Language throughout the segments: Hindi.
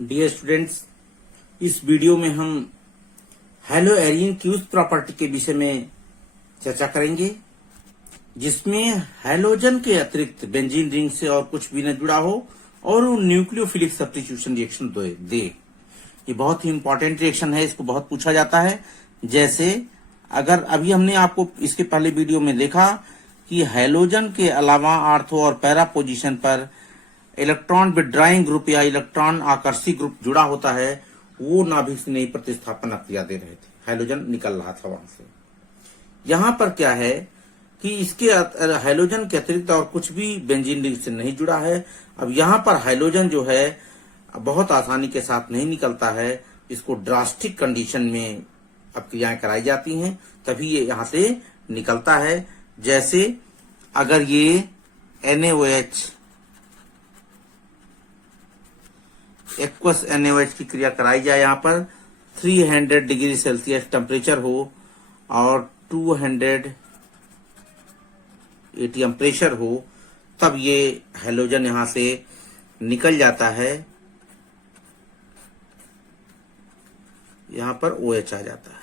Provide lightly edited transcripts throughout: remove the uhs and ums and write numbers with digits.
डियर स्टूडेंट्स, इस वीडियो में हम हेलो एरियन की उस प्रॉपर्टी के विषय में चर्चा करेंगे जिसमें हैलोजन के अतिरिक्त बेंजीन रिंग से और कुछ भी न जुड़ा हो और वो न्यूक्लियोफिलिक सब्स्टिट्यूशन रिएक्शन दे। ये बहुत ही इंपॉर्टेंट रिएक्शन है, इसको बहुत पूछा जाता है। जैसे अगर अभी हमने आपको इसके पहले वीडियो में देखा कि हैलोजन के अलावा आर्थो और पैरा पोजीशन पर इलेक्ट्रॉन विड्रॉइंग ग्रुप या इलेक्ट्रॉन आकर्षी ग्रुप जुड़ा होता है, वो नाभिक से नई प्रतिस्थापन क्रिया दे रहे थे, हैलोजन निकल रहा था वहां से। यहां पर क्या है कि इसके हैलोजन के अतिरिक्त और कुछ भी बेंजीन रिंग से नहीं जुड़ा है। अब यहां पर हैलोजन जो है बहुत आसानी के साथ नहीं निकलता है, इसको ड्रास्टिक कंडीशन में अब क्रियाएं कराई जाती हैं तभी ये यहां से निकलता है। जैसे अगर ये NaOH एक्वस NaOH की क्रिया कराई जाए, यहाँ पर 300 डिग्री सेल्सियस टेम्परेचर हो और 200 ATM प्रेशर हो, तब ये हैलोजन यहां से निकल जाता है। यहां पर OH आ जाता है,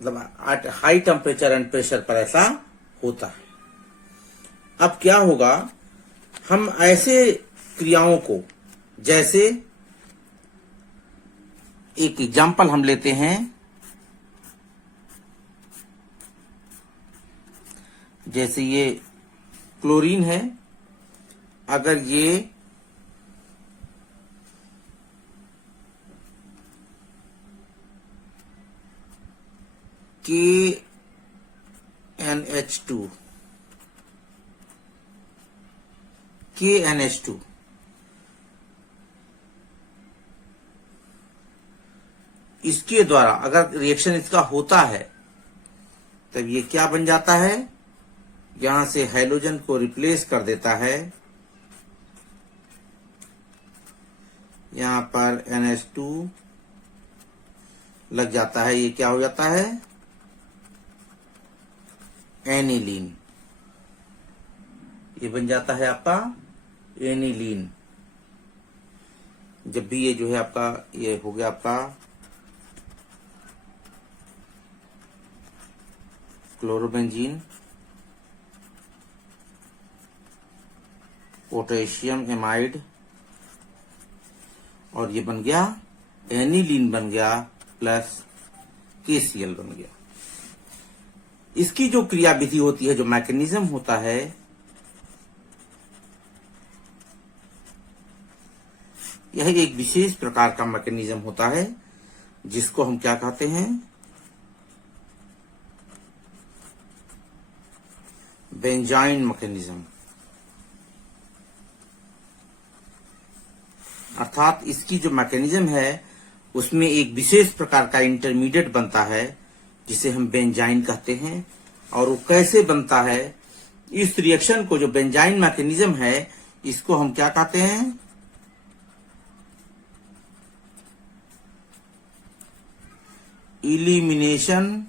मतलब हाई टेम्परेचर एंड प्रेशर पर ऐसा होता है। अब क्या होगा, हम ऐसे क्रियाओं को, जैसे एक एग्जाम्पल हम लेते हैं, जैसे ये क्लोरीन है, अगर ये KNH2 इसके द्वारा अगर रिएक्शन इसका होता है तब ये क्या बन जाता है, यहां से हैलोजन को रिप्लेस कर देता है। यहां पर NH2 लग जाता है, ये क्या हो जाता है, एनिलीन। ये बन जाता है आपका एनिलीन। जब भी ये जो है आपका ये हो गया आपका क्लोरोबेंजीन, पोटेशियम एमाइड, और ये बन गया एनिलीन बन गया प्लस KCl बन गया। इसकी जो क्रिया विधि होती है, जो मैकेनिज्म होता है, यह एक विशेष प्रकार का मैकेनिज्म होता है जिसको हम क्या कहते हैं, बेंजाइन मैकेनिज्म। अर्थात इसकी जो मैकेनिज्म है उसमें एक विशेष प्रकार का इंटरमीडिएट बनता है जिसे हम बेंजाइन कहते हैं। और वो कैसे बनता है, इस रिएक्शन को, जो बेंजाइन मैकेनिज्म है, इसको हम क्या कहते हैं, इलिमिनेशन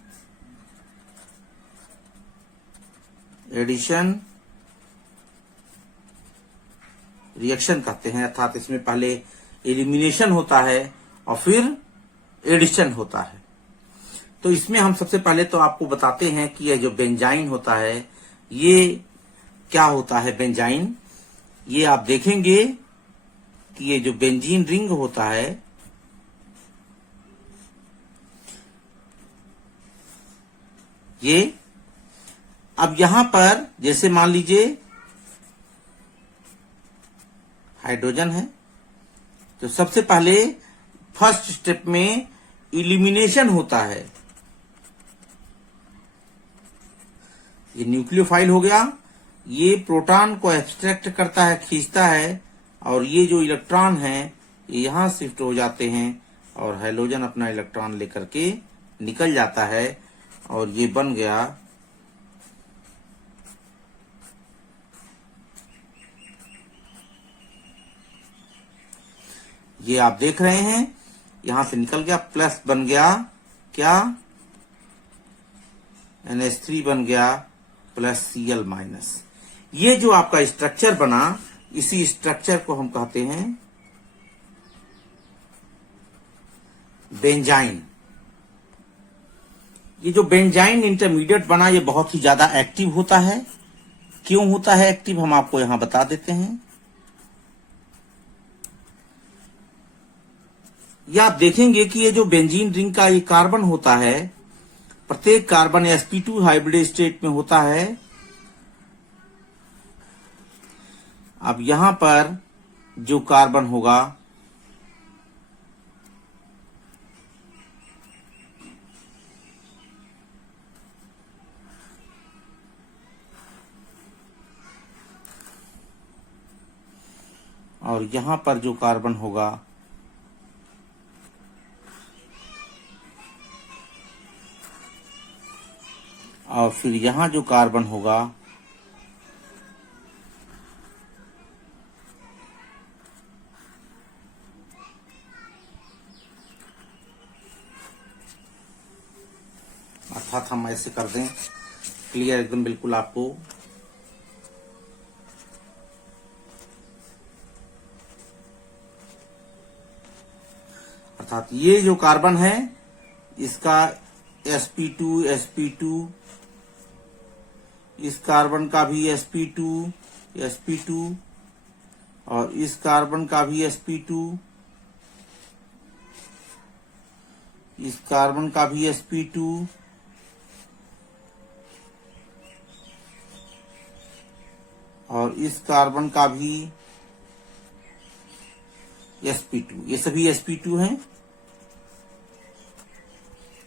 एडिशन रिएक्शन कहते हैं। अर्थात इसमें पहले एलिमिनेशन होता है और फिर एडिशन होता है। तो इसमें हम सबसे पहले तो आपको बताते हैं कि यह जो बेंजाइन होता है, ये क्या होता है। बेंजाइन, ये आप देखेंगे कि ये जो बेंजीन रिंग होता है, ये अब यहां पर जैसे मान लीजिए हाइड्रोजन है, तो सबसे पहले फर्स्ट स्टेप में इलिमिनेशन होता है। ये न्यूक्लियोफाइल हो गया, ये प्रोटॉन को एक्सट्रैक्ट करता है, खींचता है, और ये जो इलेक्ट्रॉन है ये यहां शिफ्ट हो जाते हैं और हैलोजन अपना इलेक्ट्रॉन लेकर के निकल जाता है और ये बन गया ये आप देख रहे हैं, यहां से निकल गया, प्लस बन गया क्या, NH3 बन गया प्लस Cl माइनस। ये जो आपका स्ट्रक्चर बना, इसी स्ट्रक्चर को हम कहते हैं बेंजाइन। ये जो बेंजाइन इंटरमीडिएट बना, ये बहुत ही ज्यादा एक्टिव होता है। क्यों होता है एक्टिव, हम आपको यहां बता देते हैं। या आप देखेंगे कि ये जो बेंजीन रिंग का ये कार्बन होता है, प्रत्येक कार्बन sp2 हाइब्रिड स्टेट में होता है। अब यहां पर जो कार्बन होगा, और यहां पर जो कार्बन होगा, और फिर यहां जो कार्बन होगा, अर्थात हम ऐसे कर दें क्लियर एकदम बिल्कुल आपको। अर्थात ये जो कार्बन है, इसका sp2 sp2, इस कार्बन का भी sp2 sp2, और इस कार्बन का भी sp2, इस कार्बन का भी sp2, और इस कार्बन का भी sp2। ये सभी sp2 हैं,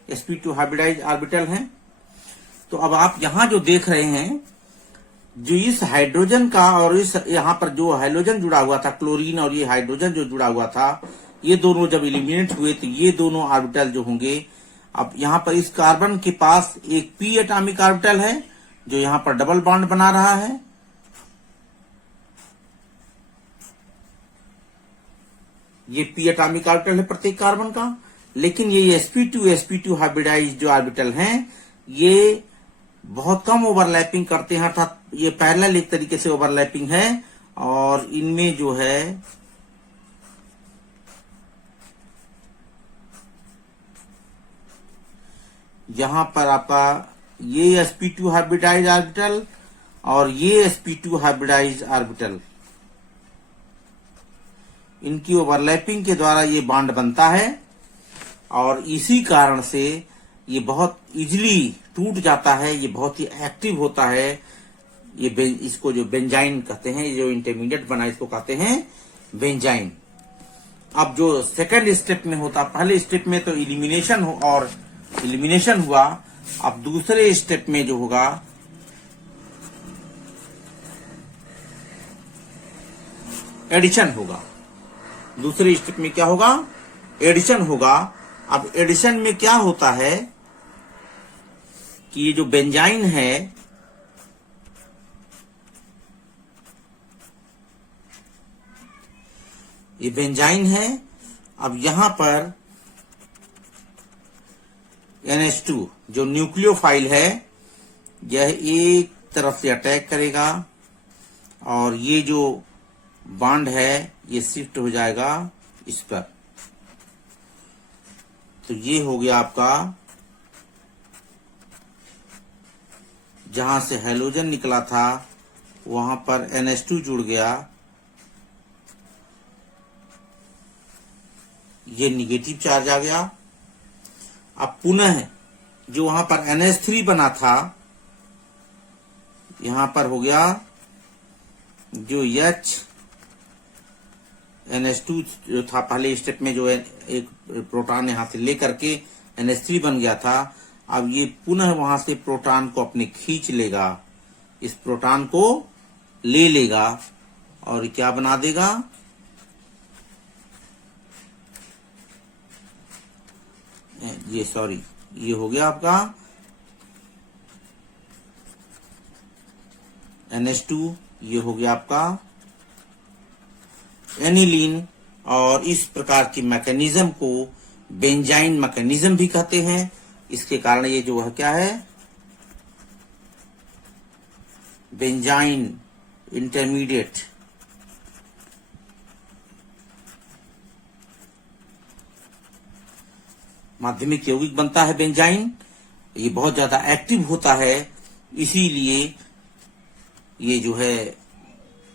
sp2 हाइब्रिडाइज ऑर्बिटल हैं। तो अब आप यहां जो देख रहे हैं, जो इस हाइड्रोजन का और इस यहां पर जो हाइड्रोजन जुड़ा हुआ था, क्लोरीन और ये हाइड्रोजन जो जुड़ा हुआ था, ये दोनों जब एलिमिनेट हुए तो ये दोनों ऑर्बिटल जो होंगे, अब यहां पर इस कार्बन के पास एक p एटॉमिक ऑर्बिटल है जो यहां पर डबल बॉन्ड बना रहा है। ये p एटॉमिक ऑर्बिटल है प्रत्येक कार्बन का। लेकिन ये sp2 हाइब्रिडाइज जो ऑर्बिटल हैं, ये बहुत कम ओवरलैपिंग करते हैं, अर्थात ये पैरेलल एक तरीके से ओवरलैपिंग है। और इनमें जो है यहां पर आपका ये sp2 हाइब्रिडाइज ऑर्बिटल और ये sp2 हाइब्रिडाइज ऑर्बिटल, इनकी ओवरलैपिंग के द्वारा ये बॉन्ड बनता है, और इसी कारण से ये बहुत इजीली टूट जाता है। ये बहुत ही एक्टिव होता है। ये इसको जो बेंजाइन कहते हैं, ये जो इंटरमीडिएट बना इसको कहते हैं बेंजाइन। अब जो सेकंड स्टेप में होता, पहले स्टेप में तो इलिमिनेशन हो और इलिमिनेशन हुआ, अब दूसरे स्टेप में जो होगा एडिशन होगा। दूसरे स्टेप में क्या होगा, एडिशन होगा। अब एडिशन में क्या होता है कि ये जो बेंजाइन है, ये बेंजाइन है। अब यहां पर NH2 जो न्यूक्लियोफाइल है, यह एक तरफ से अटैक करेगा और ये जो बॉन्ड है ये शिफ्ट हो जाएगा इस पर। तो ये हो गया आपका, जहां से हैलोजन निकला था वहां पर NH2 जुड़ गया, ये निगेटिव चार्ज आ गया। अब पुनः जो वहां पर NH3 बना था, यहां पर हो गया जो NH2 जो था पहले स्टेप में, जो एक प्रोटॉन यहां से लेकर के NH3 बन गया था, अब ये पुनः वहां से प्रोटॉन को अपने खींच लेगा, इस प्रोटॉन को ले लेगा और क्या बना देगा, ये सॉरी, ये हो गया आपका NH2, ये हो गया आपका एनिलीन। और इस प्रकार की मैकेनिज्म को बेंजाइन मैकेनिज्म भी कहते हैं। इसके कारण ये जो है क्या है, बेंजाइन इंटरमीडिएट माध्यमिक यौगिक बनता है बेंजाइन। ये बहुत ज्यादा एक्टिव होता है, इसीलिए ये जो है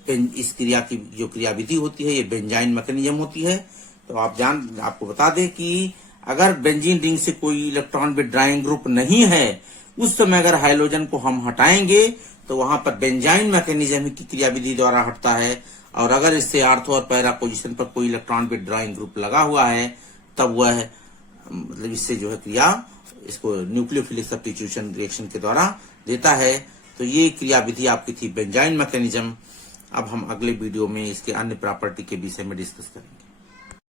इस क्रिया की जो क्रियाविधि होती है ये बेंजाइन मैकेनिज्म होती है। तो आपको बता दें कि अगर बेंजीन रिंग से कोई इलेक्ट्रॉन विथड्राइंग ग्रुप नहीं है, उस समय अगर हाइड्रोजन को हम हटाएंगे तो वहां पर बेंजाइन मैकेनिज्म की क्रियाविधि द्वारा हटता है। और अगर इससे आर्थो और पैरा पोजीशन पर कोई इलेक्ट्रॉन विथड्राइंग ग्रुप लगा हुआ है, तब वह मतलब इससे जो है क्रिया इसको न्यूक्लियोफिलिक सब्स्टिट्यूशन रिएक्शन के द्वारा देता है। तो ये क्रियाविधि आपकी थी बेंजाइन मैकेनिज्म। अब हम अगले वीडियो में इसके अन्य प्रॉपर्टी के विषय में डिस्कस करेंगे।